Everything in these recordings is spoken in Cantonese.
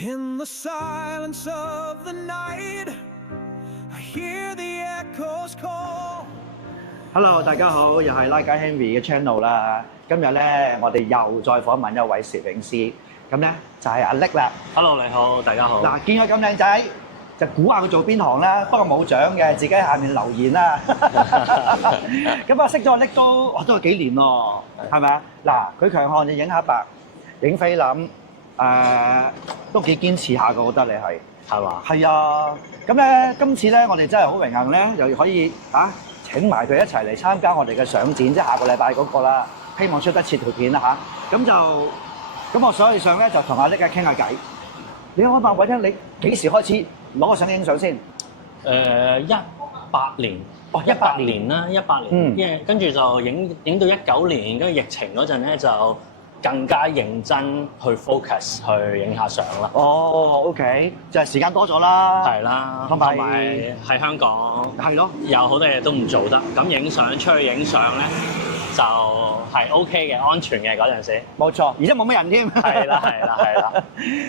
In the silence of the night, I hear the echoes call. Hello， 大家好，又係拉街 Henry 嘅 channel 啦。今日咧，我哋又再訪問一位攝影師，咁咧就係阿叻啦。Hello， 你好，大家好。嗱，見佢咁靚仔，就估下佢做邊行啦。不過冇獎嘅，自己喺下面留言啦。咁啊，識咗阿叻都係幾年咯，係咪啊？嗱，佢強項就影黑白、影菲林，都幾堅持下嘅，我覺得你係嘛？係啊。咁咧，今次咧，我哋真係好榮幸咧，又可以請埋佢一齊嚟參加我哋嘅相展，即係下個禮拜嗰個啦。希望出得切條片啦嚇。咁我所以上咧就同阿叻傾下偈。你可唔可以話我聽你幾時開始攞個相影相先18年。哦，18年啦，18年。因為跟住就影到19年，跟住疫情嗰陣咧就更加認真去 focus 去影下相啦。哦 ，OK， 就係時間多咗啦。係啦，同埋喺香港係咯，有好多嘢都唔做得，咁影相出去影相咧就係 OK 嘅，安全嘅嗰陣時。冇錯，而且冇乜人添。係啦。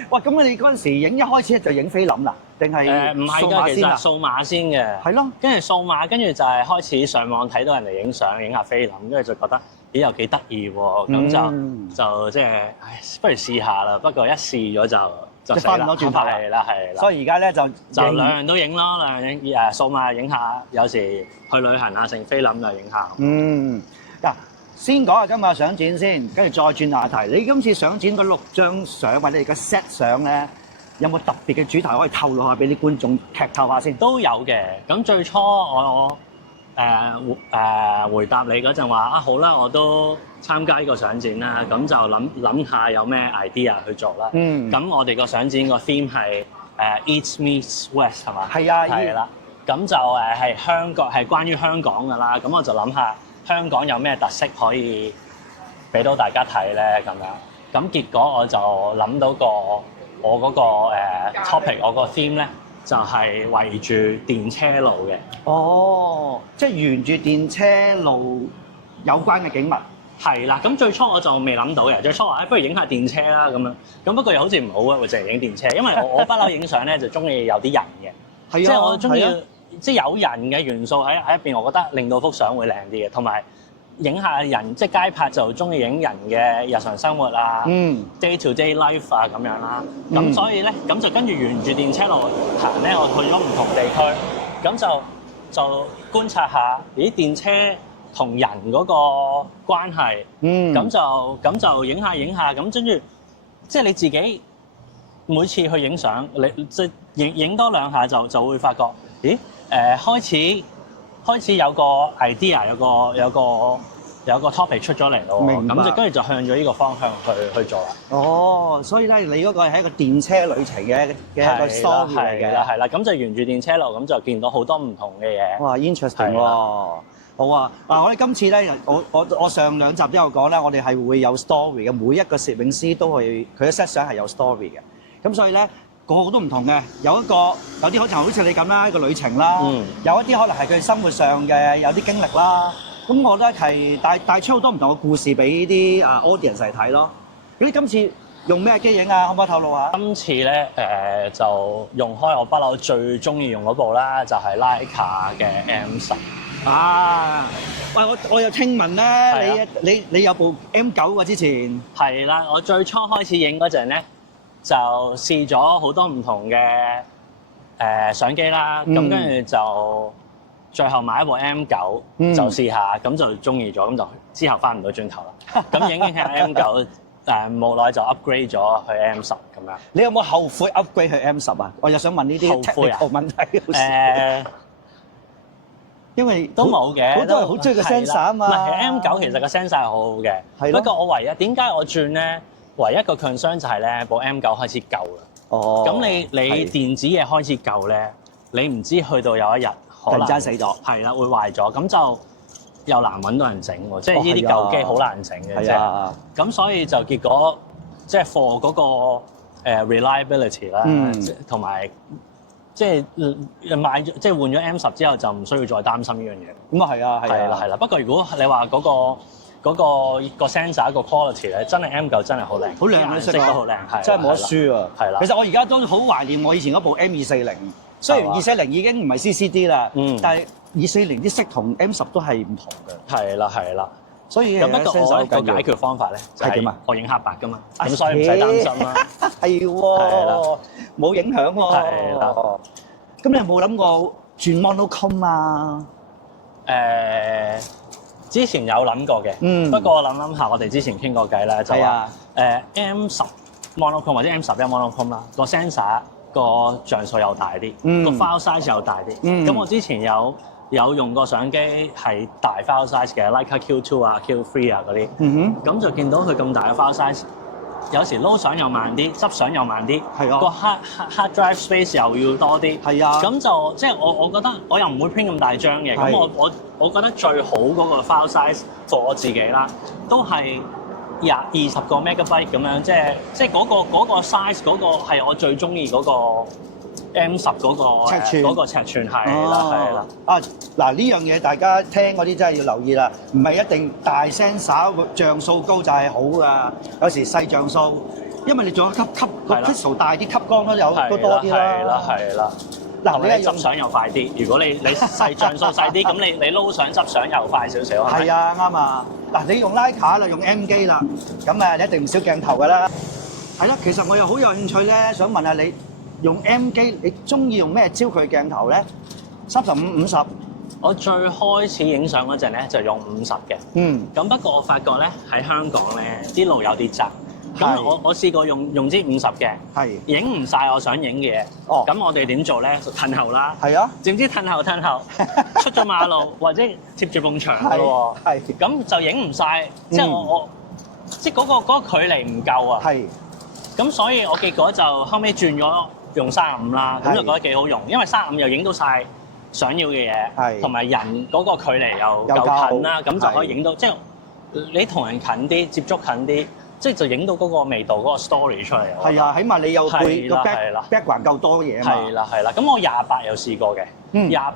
哇，咁你嗰陣時影一開始就影菲林啦，定係唔係㗎，其實數碼先嘅。係咯，跟住數碼，跟住就係開始上網睇到人哋影相，影下菲林，跟住就覺得咦又幾得意喎，咁就即係，不如試下啦。不過一試咗就翻唔到轉頭啦。係啦。所以而家咧就兩樣都影咯，兩樣影數碼影下，有時去旅行啊，成菲林就影下。嗱，先講下今日相展先，跟住再轉下題。你今次相展嗰6張相或者你而家 set 相咧，有冇特別嘅主題可以透露下俾啲觀眾劇透下先？都有嘅。咁最初我回答你嗰陣話好啦，我都參加呢個相展啦，咁就諗下有咩 idea 去做啦。咁我哋個相展個 theme 係East meets West 係嘛？係啊，係啦。咁就係香港，係關於香港㗎啦。咁我就諗下香港有咩特色可以俾到大家睇咧咁樣。咁結果我就諗到我嗰個topic， 我個 theme 咧。就係圍住電車路嘅。哦，即係沿住電車路有關嘅景物。係啦，咁最初我就未諗到嘅，最初話不如影下電車啦咁樣。咁不過又好似唔好啊，會淨係影電車，因為我不嬲影相咧就中意有啲人嘅。係啊，即係我中意即係有人嘅元素喺入邊，我覺得令到幅相會靚啲嘅，同埋。影下人，即係街拍就中意影人嘅日常生活啊，day to day life 啊咁樣啦。咁所以咧，咁就跟住沿住電車路行咧，我去咗唔同地區，咁就觀察下，咦電車同人嗰個關係，咁就影下，咁跟住即係你自己每次去影相，你即係影多兩下就會發覺，咦開始有個 idea， 有個 topic 出咗嚟咯，咁就跟住就向咗呢個方向去做啦。哦，所以咧你嗰個係一個電車旅程嘅一個 story 嚟嘅。係啦，咁就沿住電車路，咁就見到好多唔同嘅嘢。哇 ，interesting 喎！好啊，嗱，我哋今次咧，我上2集都有講咧，我哋係會有 story 嘅，每一個攝影師都會佢嘅 set 相係有 story 嘅，咁所以咧。個個都唔同嘅，有啲好似你咁啦，一個旅程啦，有一啲可能係佢生活上嘅有啲經歷啦。咁我覺得係帶出好多唔同嘅故事俾啲audience 嚟睇咯。咁今次用咩機影啊？可唔可以透露下？今次咧就用開我不嬲最中意用嗰部啦，就係 Leica 嘅 M10。喂，我有聽聞咧，你有部 M9 喎之前。係啦，我最初開始影嗰陣咧。就試咗好多唔同嘅相機啦，咁跟住就最後買一部 M9 就試下，咁就中意咗，咁就之後翻唔到轉頭啦。咁影下 M9 無奈就 upgrade 咗去 M10 咁樣。你有冇後悔 upgrade 去 M10 啊？我又想問呢啲後悔問題。因為都冇嘅，好多人好中意個 sensor 啊嘛。唔係 M9 其實個 sensor 係好好嘅，不過我唯一點解我轉咧？唯一個 concern 就係咧，部 M9 開始舊啦。哦。咁你電子嘢開始舊咧，你唔知去到有一日可能突然間死咗，係啦，會壞咗，咁就又難揾到人整喎。即係呢啲舊機好難整嘅啫。咁所以就結果即係 for 嗰個reliability 啦，同埋即係買咗即係換咗 M10之後就唔需要再擔心呢樣嘢。咁啊係啊，係啦。不過如果你話嗰個個 sensor 個 quality 咧，真係 M9真係好靚，好靚嘅色都好靚，係真係冇得輸啊！係啦，其實我而家都好懷念我以前嗰部 M240，雖然240已經唔係 CCD 啦，但係240啲色同 M10都係唔同嘅。係啦係啦，所以咁不過我個解決方法咧係點啊？我影黑白㗎嘛，咁所以唔使擔心啦。係喎，冇影響喎。係啦。咁你有冇諗過轉 monochrome 啊？之前有諗過嘅，不過我諗下，我哋之前傾過偈咧，就話M10 monochrome 或者M11 monochrome 啦，個 sensor 個像素又大啲，個 file size 又大啲。咁我之前有用過相機係大 file size 嘅 Leica Q2 啊、Q3 啊嗰啲，咁就見到佢咁大嘅 file size。有時撈相又慢啲，執相又慢啲，個 hard drive space 又要多啲，咁就即係我覺得我又唔會 print 咁大張嘅，咁我覺得最好嗰個 file size for 我自己啦，都係20個 megabyte 咁樣，即係嗰個 size 嗰個係我最中意嗰個 M10 嗰個尺寸係啦。嗱呢樣嘢大家聽嗰啲真係要留意啦，唔係一定大 sensor 像素高就係好㗎，有時細像素，因為你仲有吸個 pixel 大啲，吸光都多啲啦。係啦。嗱，你執相又快啲，如果你細像素細啲，咁你撈相執相又快少少。係啊，啱啊。嗱，你用 Leica 啦，用 M 機啦，咁你一定唔少鏡頭㗎啦。係啦，其實我又好有興趣咧，想問下你。用 M 機，你中意用咩焦距鏡頭咧？35、50。我最開始影相嗰陣咧，就用50嘅。咁不過我發覺咧，喺香港咧啲路有啲窄。咁我試過用支50嘅，影唔晒我想影嘅嘢。咁我哋點做咧？褪後啦。係啊。點知褪後，出咗馬路或者貼住埲牆㗎咯喎。咁就影唔晒，即係我即係嗰個距離唔夠啊。咁所以我結果就後尾轉咗。用35啦，咁就覺得幾好用，因為35又影到晒想要嘅嘢，同埋人嗰個距離又夠近啦，咁就可以影到，即係你同人近啲，接觸近啲，即係就影到嗰個味道、嗰個 story 出嚟。係啊，起碼你有背個 background 夠多嘢啊嘛。係啦，咁我28有試過嘅，28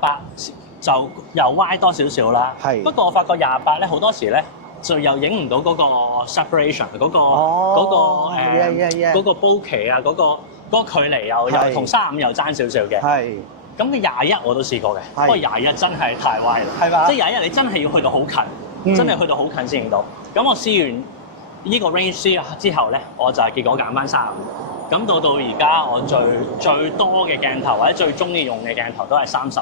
就又歪多少少啦。不過我發覺28咧好多時咧就又影唔到嗰個 separation 嗰個bokeh 啊嗰個距離又同35又爭少少嘅，咁你21我都試過嘅，不過21真係太歪啦，係嘛？即係21你真係要去到好近，真係去到好近先影到。咁我試完呢個 range 之後咧，我就係結果揀翻35。咁到而家我最多嘅鏡頭或者最中意用嘅鏡頭都係35。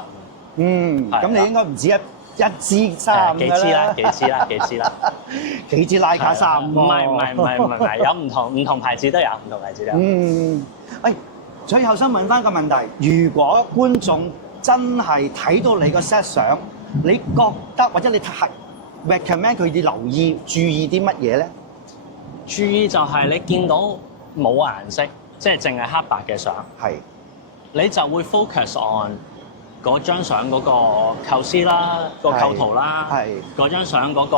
咁你應該唔止一支35幾支啦，幾支拉卡35。唔係，有唔同牌子都有，最後想問翻個問題，如果觀眾真係睇到你個 set 相，你覺得或者你係 recommend 佢哋留意注意啲乜嘢咧？注意就係你見到冇顏色，即係淨係黑白嘅相，你就會 focus on 嗰張相嗰個構思啦，個構圖啦，嗰張相嗰個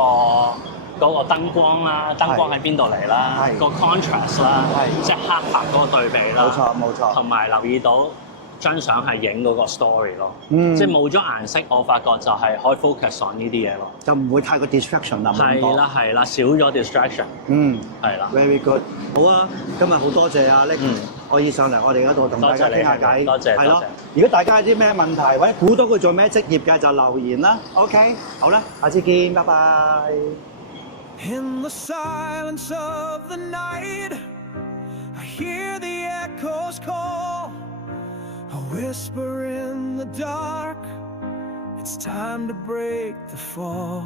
燈光啦，燈光喺邊度嚟啦，個 contrast 啦，即係黑白嗰個對比啦，冇錯，同埋留意到張相係影嗰個 story 咯，即係冇咗顏色，我發覺就係可以 focus on 呢啲嘢咯，就唔會太過 distraction 啦，係啦，少咗 distraction，係啦 ，very good，好啊，今日好多謝阿 Nick，可以上嚟我哋嗰度同大家傾下偈，多謝，係咯，如果大家有啲咩問題或者估到佢做咩職業嘅就留言啦 ，OK， 好啦，下次見，拜拜。In the silence of the night, I hear the echoes call, a whisper in the dark, it's time to break the fall.